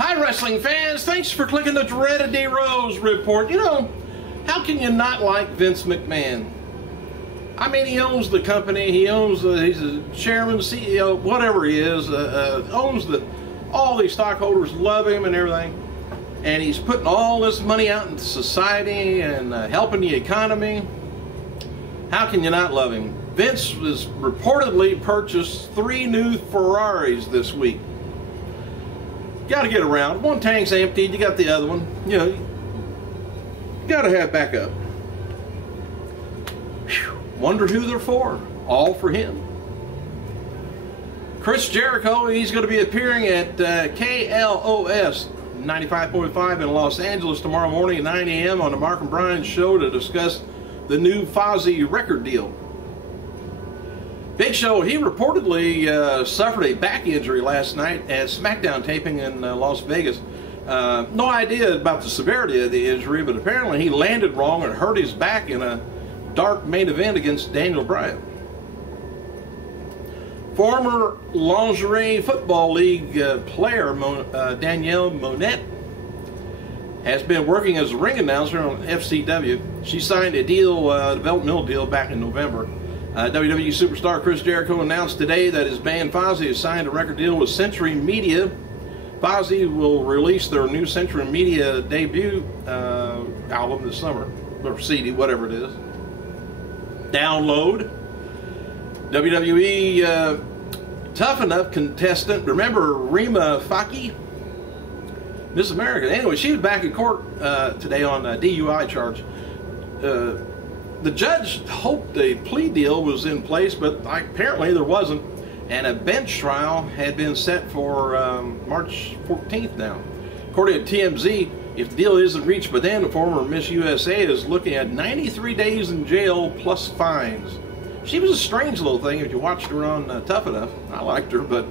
Hi, wrestling fans. Thanks for clicking the dreaded D. Rose report. You know, how can you not like Vince McMahon? I mean, he owns the company. He owns, he's a chairman, CEO, whatever he is, owns all these stockholders love him and everything. And he's putting all this money out into society and helping the economy. How can you not love him? Vince has reportedly purchased 3 new Ferraris this week. Got to get around. One tank's emptied. You got the other one. You know, you got to have backup. Whew. Wonder who they're for. All for him. Chris Jericho, he's going to be appearing at KLOS 95.5 in Los Angeles tomorrow morning at 9 a.m. on the Mark and Brian show to discuss the new Fozzy record deal. Big Show, he reportedly suffered a back injury last night at SmackDown taping in Las Vegas. No idea about the severity of the injury, but apparently he landed wrong and hurt his back in a dark main event against Daniel Bryan. Former Lingerie Football League player Danielle Monette has been working as a ring announcer on FCW. She signed a deal, developmental deal, back in November. WWE superstar Chris Jericho announced today that his band Fozzy has signed a record deal with Century Media. Fozzy will release their new Century Media debut album this summer, or CD, whatever it is. Download. WWE Tough Enough contestant, remember Rima Faki? Miss America. Anyway, she was back in court today on a DUI charge. The judge hoped a plea deal was in place, but apparently there wasn't, and a bench trial had been set for March 14th now. According to TMZ, if the deal isn't reached by then, the former Miss USA is looking at 93 days in jail plus fines. She was a strange little thing if you watched her on Tough Enough. I liked her, but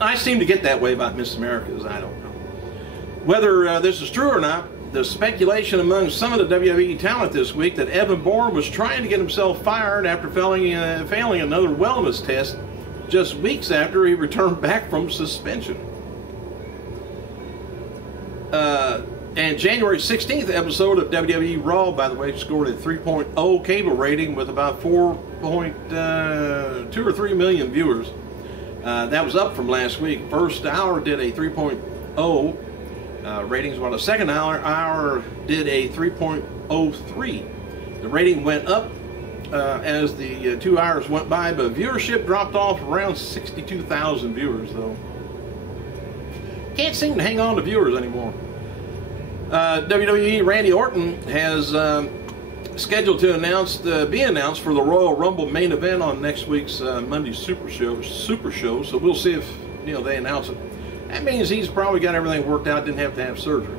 I seem to get that way about Miss Americas. I don't know. Whether this is true or not, the speculation among some of the WWE talent this week that Evan Bourne was trying to get himself fired after failing another wellness test just weeks after he returned back from suspension. And January 16th episode of WWE Raw, by the way, scored a 3.0 cable rating with about 4.2 or 3 million viewers. That was up from last week. First hour did a 3.0 ratings, while the second hour did a 3.03. The rating went up as the 2 hours went by, but viewership dropped off around 62,000 viewers, though. Can't seem to hang on to viewers anymore. WWE Randy Orton has scheduled to be announced for the Royal Rumble main event on next week's Monday Super Show. So we'll see if they announce it. That means he's probably got everything worked out, didn't have to have surgery.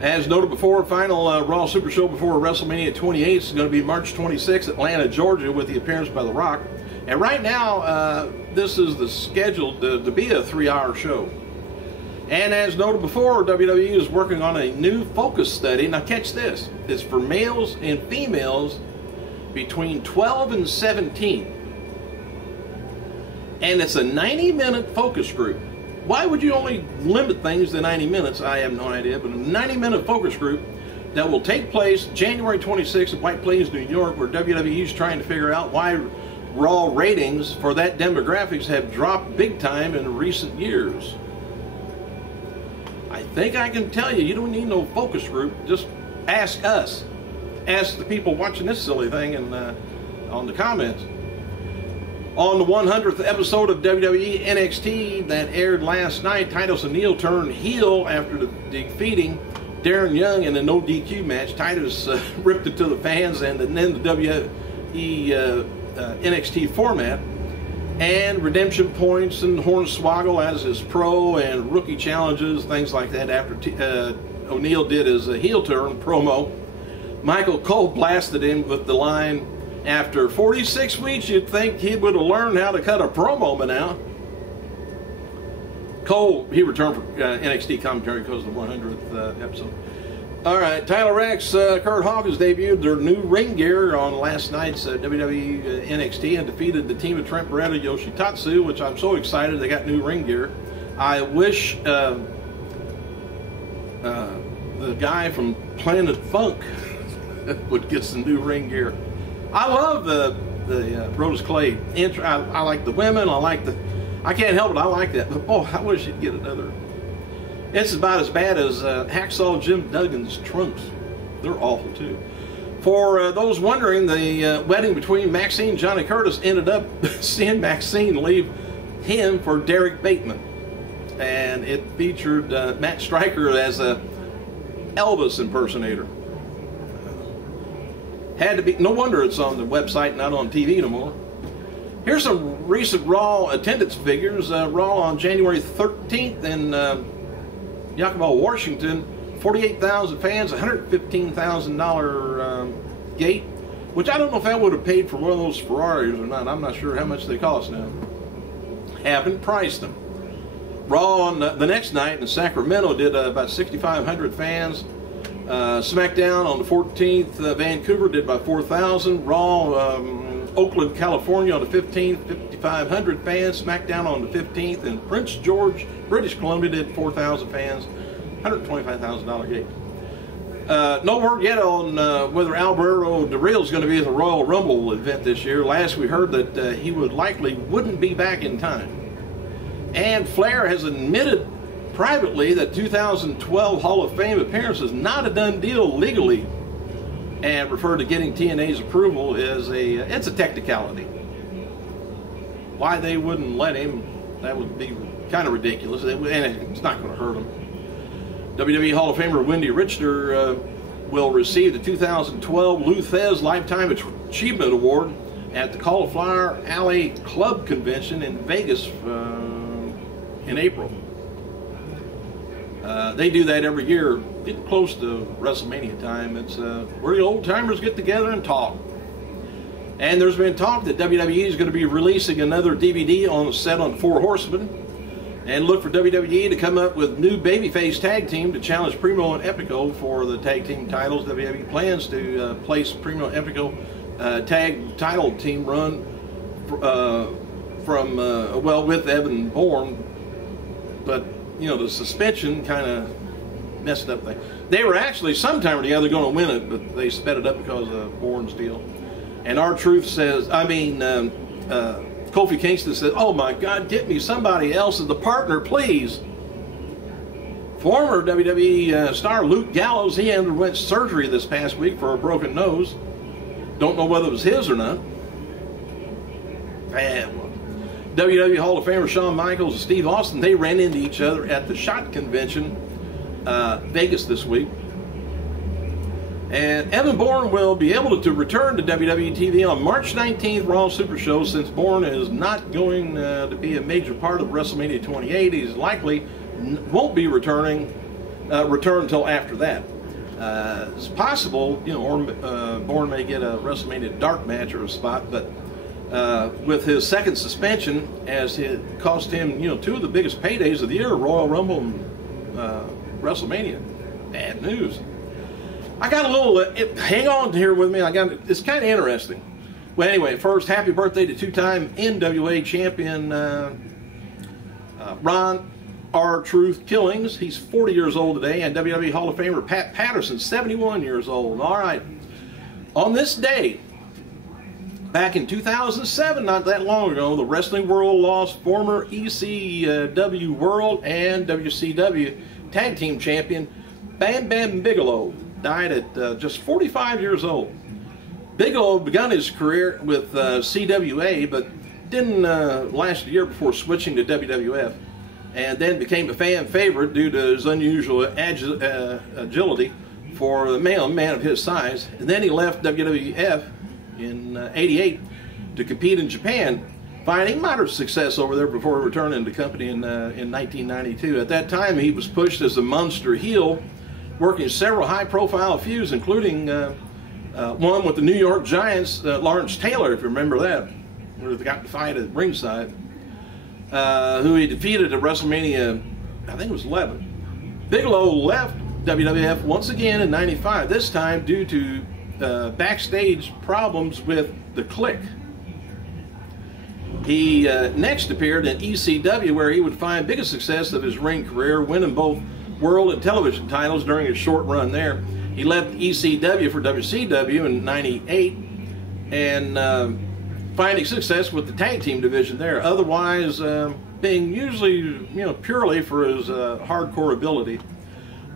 As noted before, final Raw Super Show before WrestleMania 28 is going to be March 26th, Atlanta, Georgia, with the appearance by The Rock. And right now, this is the scheduled to be a 3-hour show. And as noted before, WWE is working on a new focus study. Now catch this. It's for males and females between 12 and 17. And it's a 90-minute focus group. Why would you only limit things to 90 minutes? I have no idea. But a 90-minute focus group that will take place January 26th in White Plains, New York, where WWE is trying to figure out why Raw ratings for that demographics have dropped big time in recent years. I think I can tell you, you don't need no focus group. Just ask us. Ask the people watching this silly thing and on the comments. On the 100th episode of WWE NXT that aired last night, Titus O'Neil turned heel after defeating Darren Young in a no DQ match. Titus ripped it to the fans and then the WWE NXT format. And redemption points and Hornswoggle as his pro and rookie challenges, things like that. After O'Neil did his heel turn promo, Michael Cole blasted him with the line, "After 46 weeks, you'd think he would have learned how to cut a promo by now." Cole, he returned for NXT commentary because of the 100th episode. All right, Tyler Rex, Kurt Hawkins debuted their new ring gear on last night's WWE NXT and defeated the team of Trent Beretta, Yoshitatsu, which I'm so excited they got new ring gear. I wish the guy from Planet Funk would get some new ring gear. I love the Rose Clay intro. I like the women. I can't help it. I like that. But boy, I wish he'd get another. It's about as bad as Hacksaw Jim Duggan's trunks. They're awful too. For those wondering, the wedding between Maxine and Johnny Curtis ended up seeing Maxine leave him for Derek Bateman. And it featured Matt Stryker as a Elvis impersonator. Had to be, no wonder it's on the website, not on TV no more. Here's some recent Raw attendance figures. Raw on January 13th in Yakima, Washington, 48,000 fans, $115,000 gate, which I don't know if that would have paid for one of those Ferraris or not. I'm not sure how much they cost now. Haven't priced them. Raw on the next night in Sacramento did about 6,500 fans. SmackDown on the 14th, Vancouver did about 4,000. Raw, Oakland, California on the 15th, 5,500 fans. SmackDown on the 15th, and Prince George, British Columbia did 4,000 fans, $125,000 gate. No word yet on whether Alberto Del Rio is going to be at the Royal Rumble event this year. Last we heard that he wouldn't be back in time. And Flair has admitted privately that 2012 Hall of Fame appearance is not a done deal legally, and referred to getting TNA's approval as it's a technicality. Why they wouldn't let him, that would be kind of ridiculous, and it's not going to hurt him. WWE Hall of Famer Wendy Richter will receive the 2012 Lou Thez Lifetime Achievement Award at the Cauliflower Alley Club Convention in Vegas in April. They do that every year, getting close to WrestleMania time. It's where the old timers get together and talk. And there's been talk that WWE is going to be releasing another DVD on the set on Four Horsemen, and look for WWE to come up with new babyface tag team to challenge Primo and Epico for the tag team titles. WWE plans to place Primo and Epico tag title team run with Evan Bourne, but you know, the suspension kind of messed up things. They were actually sometime or the other going to win it, but they sped it up because of Bourne's deal. And R-Truth says, Kofi Kingston said, "Oh my God, get me somebody else as the partner, please." Former WWE star Luke Gallows, he underwent surgery this past week for a broken nose. Don't know whether it was his or not. WWE Hall of Famer Shawn Michaels and Steve Austin, they ran into each other at the SHOT Convention, Vegas this week. And Evan Bourne will be able to return to WWE TV on March 19th Raw Super Show, since Bourne is not going to be a major part of WrestleMania 28. He's likely won't be return until after that. It's possible, you know, or Bourne may get a WrestleMania dark match or a spot, but with his second suspension, as it cost him, you know, two of the biggest paydays of the year, Royal Rumble and WrestleMania. Bad news. I got a little, hang on here with me, it's kind of interesting. Well, anyway, first, happy birthday to two-time NWA champion Ron R-Truth Killings. He's 40 years old today. And WWE Hall of Famer Pat Patterson, 71 years old. All right. On this day, back in 2007, not that long ago, the wrestling world lost former ECW World and WCW Tag Team Champion Bam Bam Bigelow. Died at just 45 years old. Bigelow begun his career with CWA, but didn't last a year before switching to WWF, and then became a fan favorite due to his unusual agility for a man of his size. And then he left WWF in '88 to compete in Japan, finding moderate success over there before returning to the company in 1992. At that time, he was pushed as a monster heel, working several high-profile feuds, including one with the New York Giants, Lawrence Taylor, if you remember that, where they got to fight at ringside, who he defeated at WrestleMania, I think it was 11. Bigelow left WWF once again in '95, this time due to backstage problems with the Clique. He next appeared in ECW, where he would find biggest success of his ring career, winning both world and television titles during his short run there. He left ECW for WCW in '98 and finding success with the tag team division there. Otherwise, being usually purely for his hardcore ability.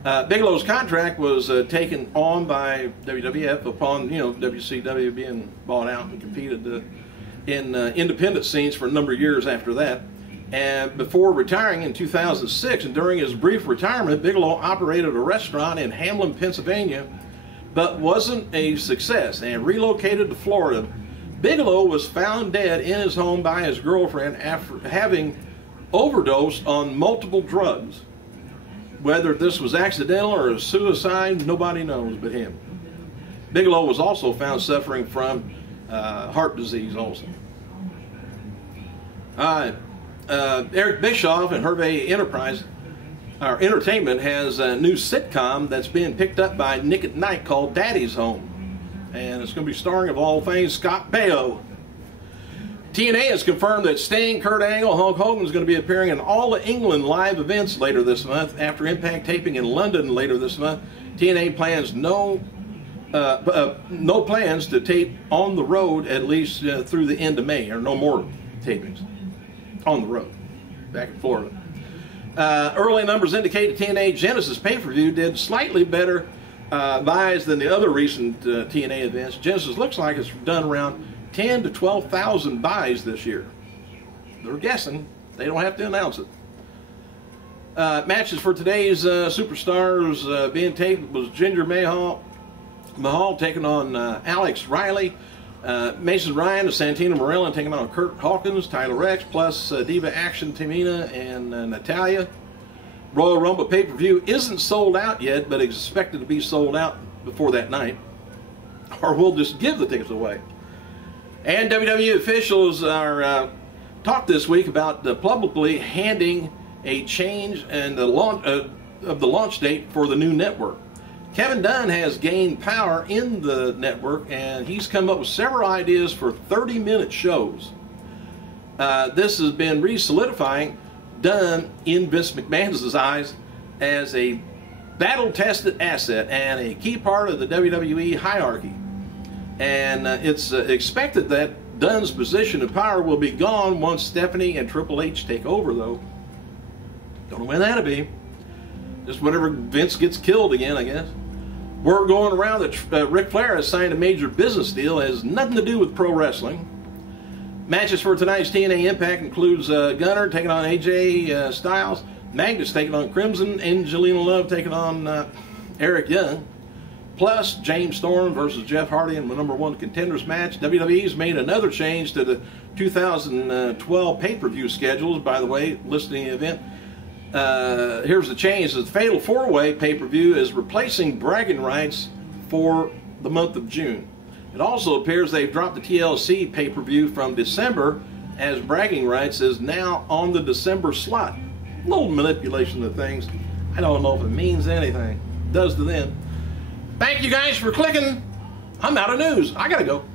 Bigelow's contract was taken on by WWF upon WCW being bought out, and competed in independent scenes for a number of years after that. And before retiring in 2006, and during his brief retirement, Bigelow operated a restaurant in Hamlin, Pennsylvania, but wasn't a success and relocated to Florida. Bigelow was found dead in his home by his girlfriend after having overdosed on multiple drugs. Whether this was accidental or a suicide, nobody knows but him. Bigelow was also found suffering from heart disease also. Eric Bischoff and Hervey Entertainment has a new sitcom that's being picked up by Nick at Night called Daddy's Home. And it's going to be starring, of all things, Scott Baio. TNA has confirmed that Sting, Kurt Angle, Hulk Hogan is going to be appearing in all the England live events later this month. After Impact taping in London later this month, TNA plans no plans to tape on the road at least through the end of May, or no more tapings on the road back in Florida. Early numbers indicate the TNA Genesis pay-per-view did slightly better buys than the other recent TNA events. Genesis looks like it's done around 10 to 12,000 buys this year. They're guessing. They don't have to announce it. Matches for today's superstars being taped was Jinder Mahal taking on Alex Riley. Mason Ryan and Santino Marella taking on Kurt Hawkins, Tyler Rex, plus Diva Action Tamina and Natalia. Royal Rumble pay-per-view isn't sold out yet, but is expected to be sold out before that night. Or we'll just give the tickets away. And WWE officials are talked this week about publicly handing a change in the launch of the launch date for the new network. Kevin Dunn has gained power in the network, and he's come up with several ideas for 30-minute shows. This has been re-solidifying Dunn in Vince McMahon's eyes as a battle-tested asset and a key part of the WWE hierarchy. And it's expected that Dunn's position of power will be gone once Stephanie and Triple H take over, though. Don't know when that'll be. Just whenever Vince gets killed again, I guess. Word going around that Ric Flair has signed a major business deal. It has nothing to do with pro wrestling. Matches for tonight's TNA Impact includes Gunner taking on AJ Styles, Magnus taking on Crimson, Angelina Love taking on Eric Young, plus James Storm versus Jeff Hardy in the #1 contenders match. WWE's made another change to the 2012 pay-per-view schedules, by the way, listing the event. Here's the change. The Fatal 4-Way pay-per-view is replacing bragging rights for the month of June. It also appears they've dropped the TLC pay-per-view from December, as bragging rights is now on the December slot. A little manipulation of things. I don't know if it means anything. It does to them. Thank you guys for clicking. I'm out of news. I gotta go.